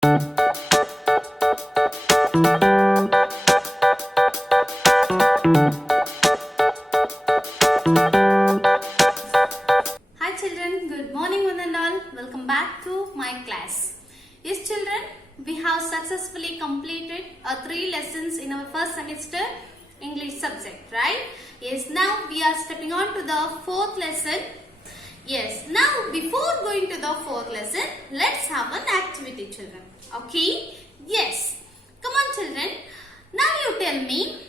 Hi children, good morning one and all. Welcome back to my class. Yes children, we have successfully completed 3 lessons in our first semester English subject, right? Yes, now we are stepping on to the 4th lesson. Yes, now before going to the 4th lesson, let's have an activity children. Okay? Yes. Come on children. Now you tell me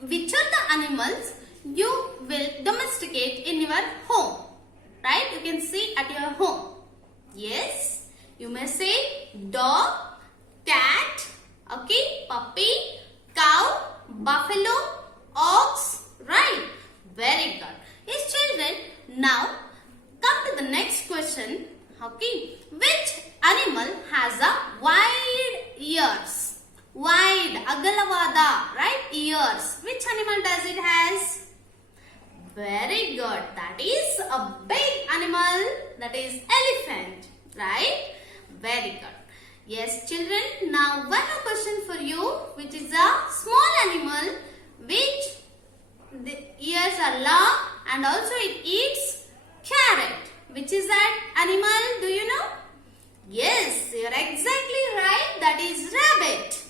which are the animals you will domesticate in your home. Right? You can see at your home. Yes. You may say dog, cat, okay, puppy, cow, buffalo, ox. Right? Very good. Yes children. Now come to the next question. Okay. Which animal has a wide ears? Wide, agalavada, right? Ears. Which animal does it has? Very good. That is a big animal. That is elephant, right? Very good. Yes, children. Now one more question for you, which is a small animal which the ears are long and also it eats carrot. Which is that animal? Do you know? Yes, you are exactly right. That is rabbit.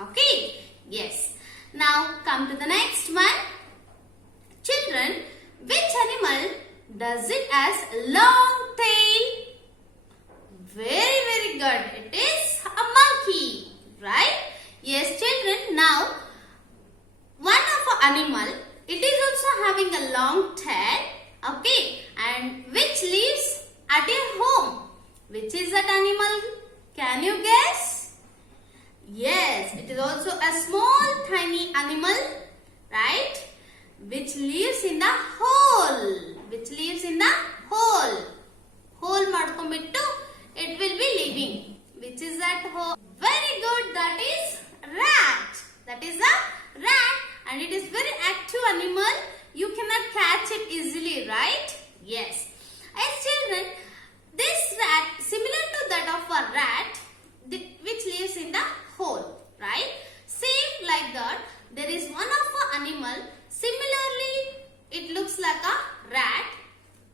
Okay. Yes. Now come to the next one. Children, which animal does it as long tail? Very good. It is a monkey. Right? Yes, children. Now, one of an animal, it is also having a long tail. Okay. And which lives at your home? Which is that animal? Can you guess? Yes, it is also a small tiny animal, right? Which lives in the hole. Which lives in the hole. Hole madkombittu it will be living. Which is that hole? Very good. That is rat. That is a rat and it is very active animal. You cannot catch it easily, right? Yes. As children, this rat similar to that of a rat which lives in the hole, right? Same like that, there is one of an animal. Similarly, it looks like a rat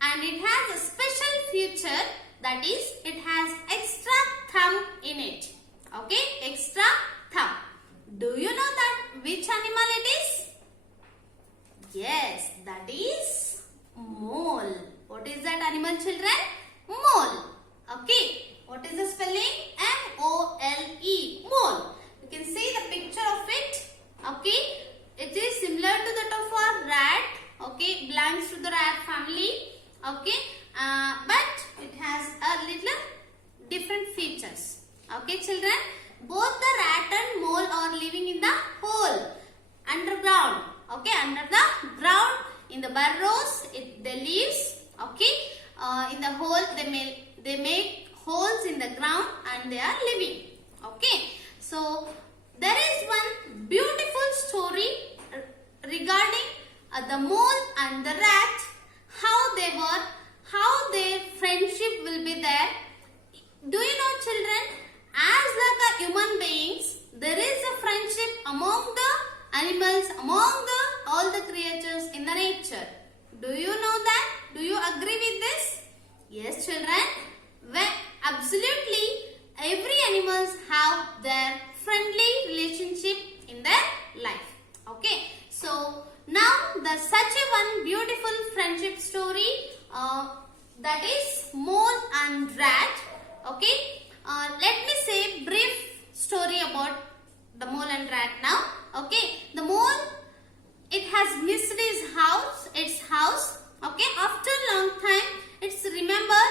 and it has a special feature, that is, it has extra thumb in it. Okay, extra thumb. Do you know that which animal it is? Yes, that is mole. What is that animal, children? Mole. Okay. What is the spelling? M-O-L-E. Mole. You can see the picture of it. Okay. It is similar to that of a rat. Okay. Belongs to the rat family. Okay. But it has a little different features. Okay, children. Both the rat and mole are living in the hole. Underground. Okay. Under the ground. In the burrows, they lives. Okay. In the hole, they make holes in the ground and they are living. Okay. So, there is one beautiful story regarding the mole and the rat. How they were, how their friendship will be there. Do you know children, as like a human beings, there is a friendship among the animals, among all the creatures in the nature. Do you know that? Do you agree with this? Yes children. When absolutely every animals have their friendly relationship in their life. Okay. So now the such a one beautiful friendship story that is mole and rat. Okay. Let me say brief story about the mole and rat now. Okay. The mole, it has missed its house. Okay. After a long time, it's remember.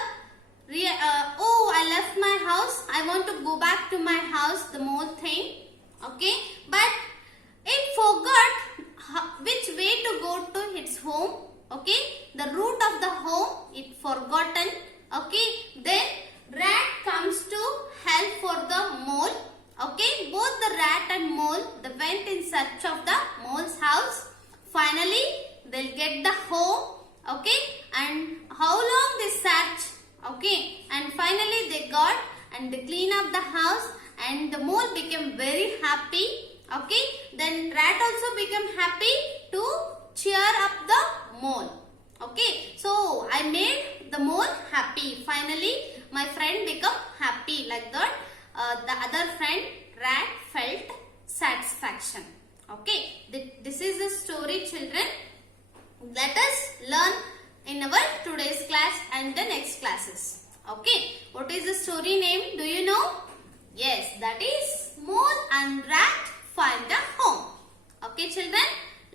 Oh, I left my house. I want to go back to my house. The mole thing. Okay. But it forgot which way to go to its home. Okay. The route of the home, it forgotten. Okay. Then rat comes to help for the mole. Okay. Both the rat and mole, they went in search of the mole's house. Finally, they'll get the home. Okay. And how long they search? Okay. And finally they got and clean up the house, and the mole became very happy. Okay, then rat also became happy to cheer up the mole. Okay, so I made the mole happy. Finally, my friend became happy. Like that, the other friend rat felt satisfaction. Okay, this is the story, children. Let us learn in our today's class and the next classes. Okay, what is the story name? Do you know? Yes, that is Mole and Rat Find a Home. Okay, children,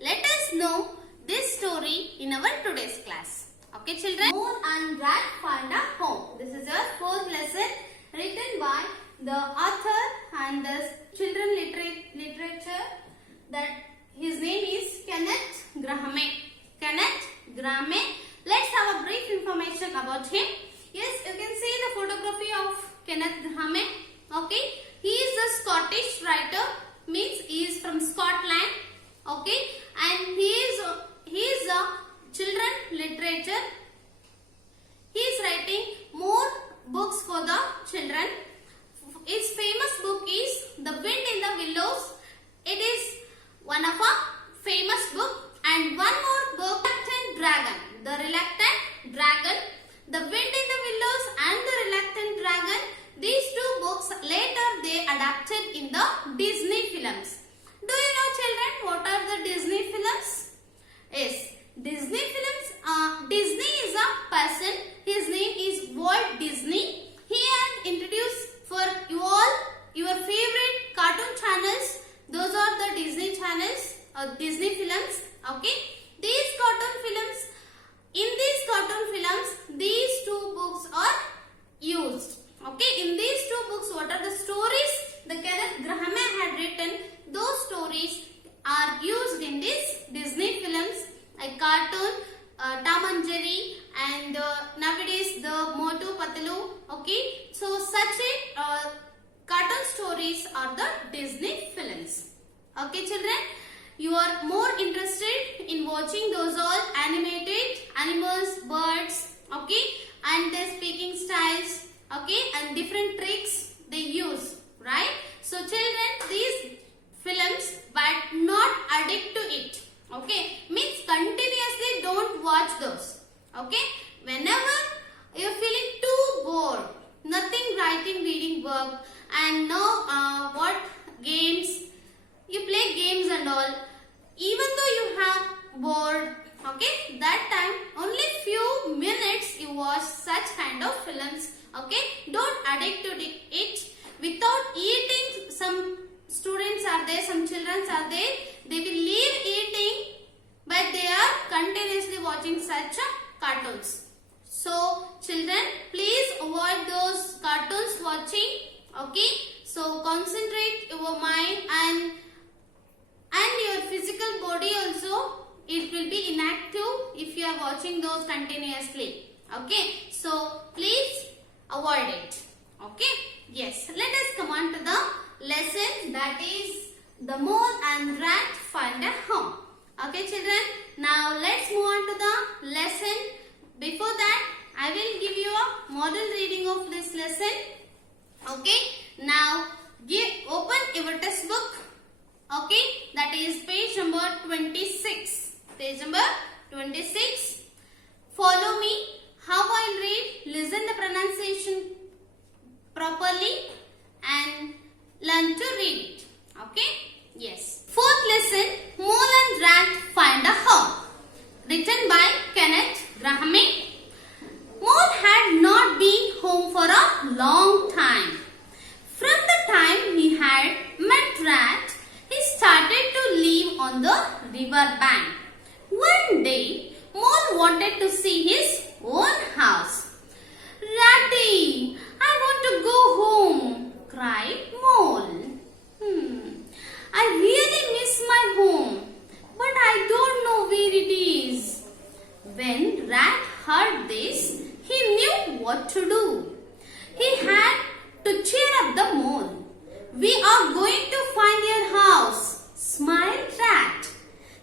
let us know this story in our today's class. Okay, children, Mole and Rat Find a Home. This is our fourth lesson written by the author and the children literature. That his name is Kenneth Graham. Kenneth Graham. Let's have a brief information about him. Yes, you can see the photography of Kenneth Graham. Okay, he is a Scottish writer. Means he is from Scotland. Okay, and he is a children literature. He is writing more books for the children. His famous book is The Wind in the Willows. It is one of a famous book. And one more book, Reluctant Dragon. The Reluctant Dragon, The Wind in the Willows and The Reluctant Dragon. These two books later they adapted in the Disney films. Do you know, children, what are the Disney films? Yes, Disney films. Disney is a person. His name is Walt Disney. He had introduced for you all your favorite cartoon channels. Those are the Disney channels, Disney films. Okay, these cartoon films. In these cartoon films, these two books are used. Okay, in these two books, what are the stories the Kenneth Graham had written? Those stories are used in these Disney films, like cartoon, Tom and Jerry, and nowadays the Motu Patlu. Okay, so such a cartoon stories are the Disney films. Okay, children, you are more interested in watching those all animated animals, birds, okay, and their speaking styles, okay, and different tricks they use, right? So children, these films, but not addict to it, okay, means continuously don't watch those, okay. Whenever you're feeling too bored, nothing writing, reading work, and no games, you play games and all, even though you have bored, okay, that time only few minutes you watch such kind of films, okay. Don't addict to it. Without eating, some students are there, some children are there, they will leave eating, but they are continuously watching such cartoons. So children, please avoid those cartoons watching, okay. So concentrate your mind and your physical body also, it will be inactive if you are watching those continuously, okay. So please avoid it, okay. Yes, let us come on to the lesson, that is the Mole and Rat Find a Home. Okay, children, now let's move on to the lesson. Before that, I will give you a model reading of this lesson. Okay, now open your textbook. Okay, that is page number 26. Page number 26. Follow me. How I'll read. Listen the pronunciation properly and learn to read it. Okay? Yes. Fourth lesson, Mole and Rat Find a Home. Written by Kenneth Graham. Mole had not been home for a long time. From the time he had met Rat, he started to live on the river bank. One day, Mole wanted to see his own house. Ratty, I want to go home, cried Mole. I really miss my home, but I don't know where it is. When Rat heard this, he knew what to do. He had to cheer up the Mole. We are going to find your house, smiled Rat.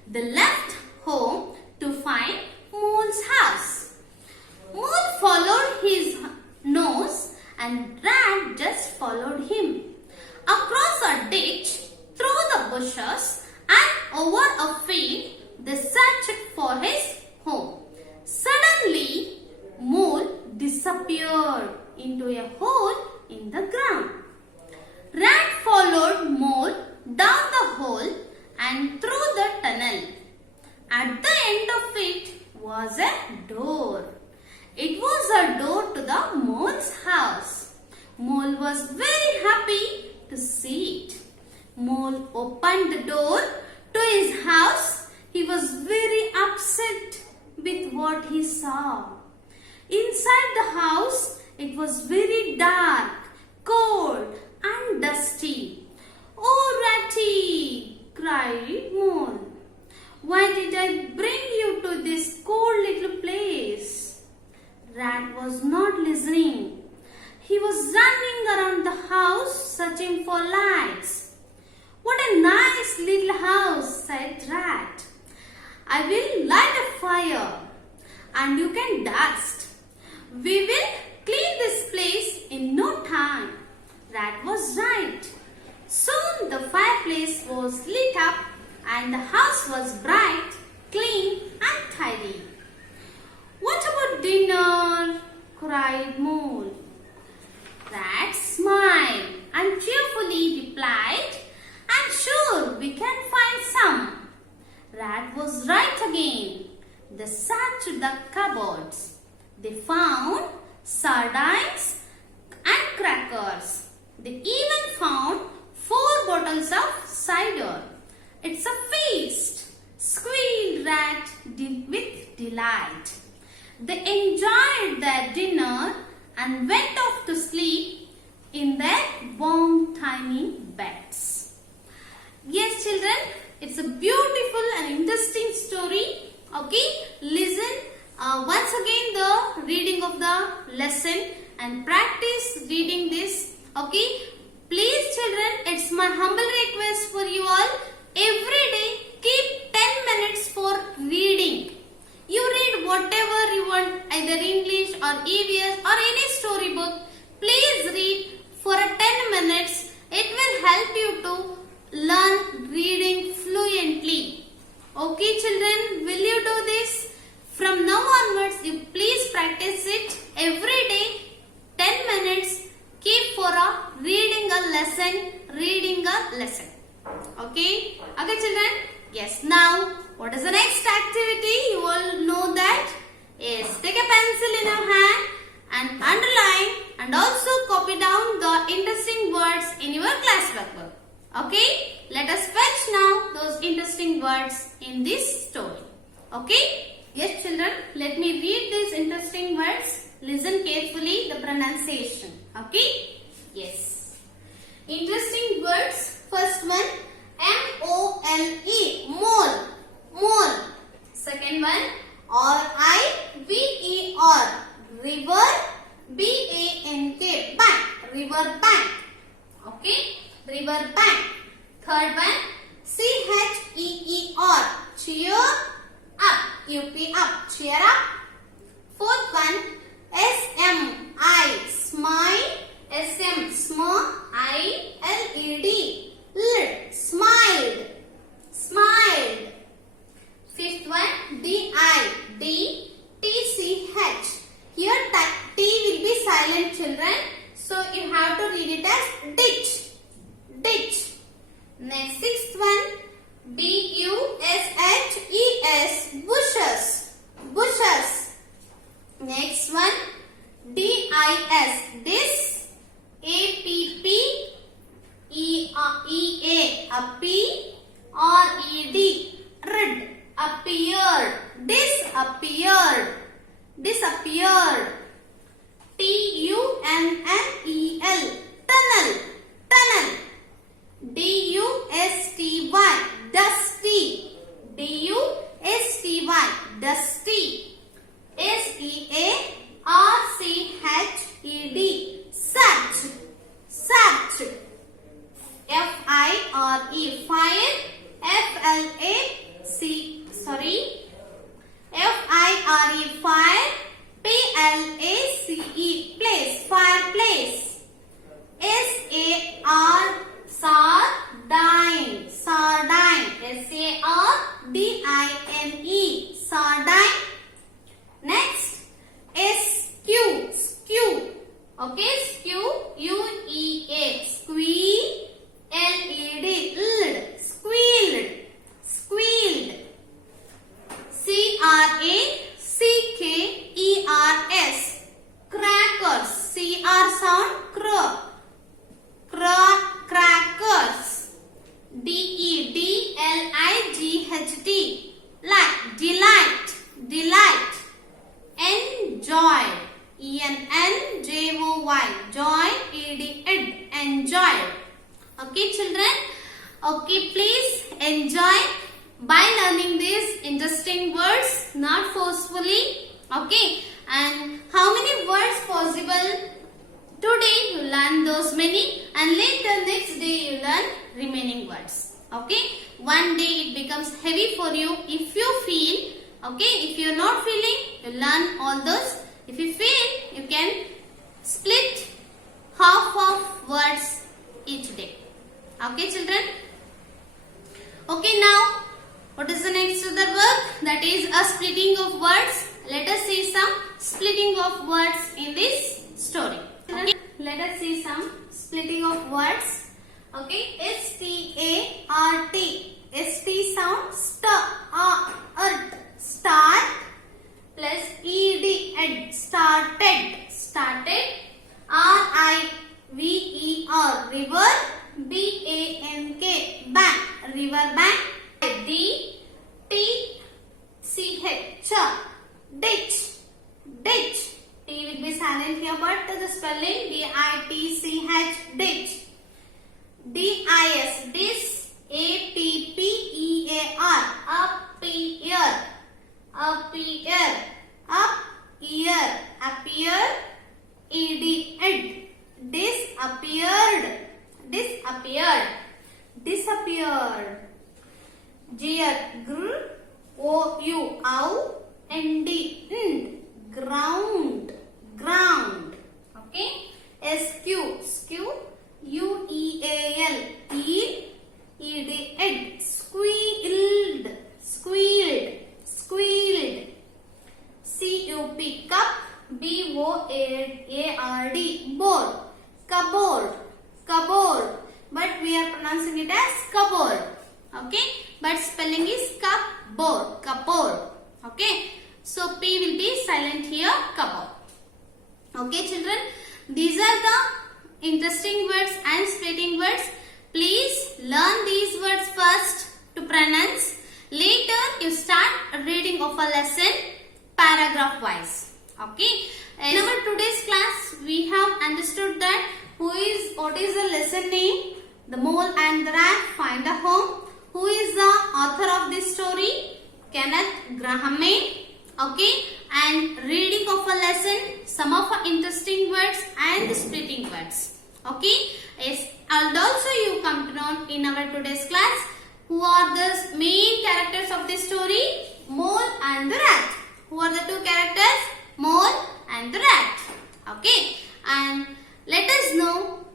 They left home to find Mole's house. Mole followed his nose and Rat just followed him. Across a ditch, through the bushes and over a field, they searched for his home. Suddenly, Mole disappeared into a hole in the ground. Rat followed Mole down the hole and through the tunnel. At the end of it was a door. It was a door to the mole's house. Mole was very happy to see it. Mole opened the door to his house. He was very upset with what he saw. Inside the house, it was very dark, cold and dusty. "Oh, Ratty!" cried Mole. "Why did I bring you to this cold little place?" Rat was not listening. He was running around the house searching for lights. "What a nice little house," said Rat. "I will light a fire and you can dust. We will clean this place in no time." Rat was right. Soon the fireplace was lit up and the house was bright, clean and tidy. "What about dinner?" cried Mole. Rat smiled and cheerfully replied, "I'm sure we can find some." Rat was right again. They searched the cupboards. They found sardines and crackers. They even found 4 bottles of cider. "It's a feast," squealed Rat with delight. They enjoyed their dinner and went off to sleep in their warm, tiny beds. Yes, children, it's a beautiful and interesting story. Okay, listen once again the reading of the lesson and practice reading this. Okay, please children, it's my humble request for you all. Every day, keep 10 minutes for reading. You read whatever you want, either English or EVS or any storybook. Please read for 10 minutes. It will help you to learn reading fluently. Okay children, will you do this? From now onwards, you please practice it every day. 10 minutes. Keep for a reading a lesson. Okay? Okay children? Yes. Now, what is the next activity? You all know that. Yes. Take a pencil in your hand and underline and also copy down the interesting words in your class workbook. Okay? Let us fetch now those interesting words in this story. Okay? Yes children, let me read these interesting words. Listen carefully the pronunciation. Okay? Yes. Interesting words. First one, M-O-L-E, mole, mole. Second one, R-I-V-E-R, river, B-A-N-K, bank, river bank. Okay? River bank. Third one, C-H-E-E-R, cheer up, U-P up, cheer up. Fourth one, S-M-I, smile, S-M, smile, I-L-E-D, lid, smiled, smiled. Fifth one, D-I, D-T-C-H. Here T will be silent children. So you have to read it as ditch, ditch. Next sixth one, B-U-S-H-E-S, bushes, bushes. Next one, D-I-S, dis, A-P-P-E-A, R-E-D, rid, appeared, disappeared, disappeared. T-U-N-N-E-L, tunnel, tunnel. D-U-S-T-Y, dusty, D-U-S-T-Y, dusty. S-E-A-R-C-H-E-D, search, search. F-I-R-E, fire, F-L-A-C, sorry, F-I-R-E, fire, P-L enjoyed. Okay, children. Okay, please enjoy by learning these interesting words, not forcefully. Okay, and how many words possible? Today you learn those many, and later next day you learn remaining words. Okay, one day it becomes heavy for you if you feel. Okay, if you are not feeling, you learn all those. If you feel, you can split half of words each day. Okay, children. Okay, now what is the next to the work? That is a splitting of words. Let us see some splitting of words in this story. Okay. Let us see some splitting of words. Okay, S-T-A-R-T. S-T sound start. Start plus E-D, ed. Started. Started. R-I-V-E-R, river. B-A-N-K, bank, river bank. D-T-C-H, ditch, ditch. T will be silent here, but the spelling D-I-T-C-H, ditch. D-I-S, dis, A-P-P-E-A-R, appear, appear, up, ear, appear, E-D, ed. Disappeared, disappeared, disappeared. Jeer, gr, O-U, ow, N-D, ind, ground, ground. Okay, S-Q, skew, U-E-A-L, eel, E-D, ed, squealed, squealed, squealed. C-U-P, cup, B-O-A-R-D, board, cupboard, cupboard, but we are pronouncing it as cupboard. Okay, but spelling is cupboard, cupboard. Okay, so P will be silent here, cupboard. Okay, children, these are the interesting words and splitting words. Please learn these words first to pronounce. Later you start reading of a lesson paragraph wise. Okay, in our today's class we have understood that what is the lesson name, the mole and the rat find a home. Who is the author of this story? Kenneth Graham. Okay, and reading of a lesson, some of the interesting words and the splitting words. Okay, yes, and also you come to know in our today's class who are the main characters of this story, mole and the rat. Who are the two characters? Mole and the rat. Okay, and let us know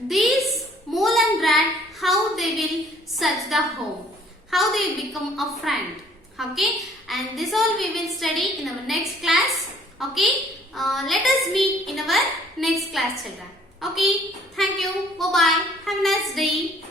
these mole and rat, how they will search the home, how they will become a friend. Okay, and this all we will study in our next class. Okay, let us meet in our next class, children. Okay, thank you. Bye bye. Have a nice day.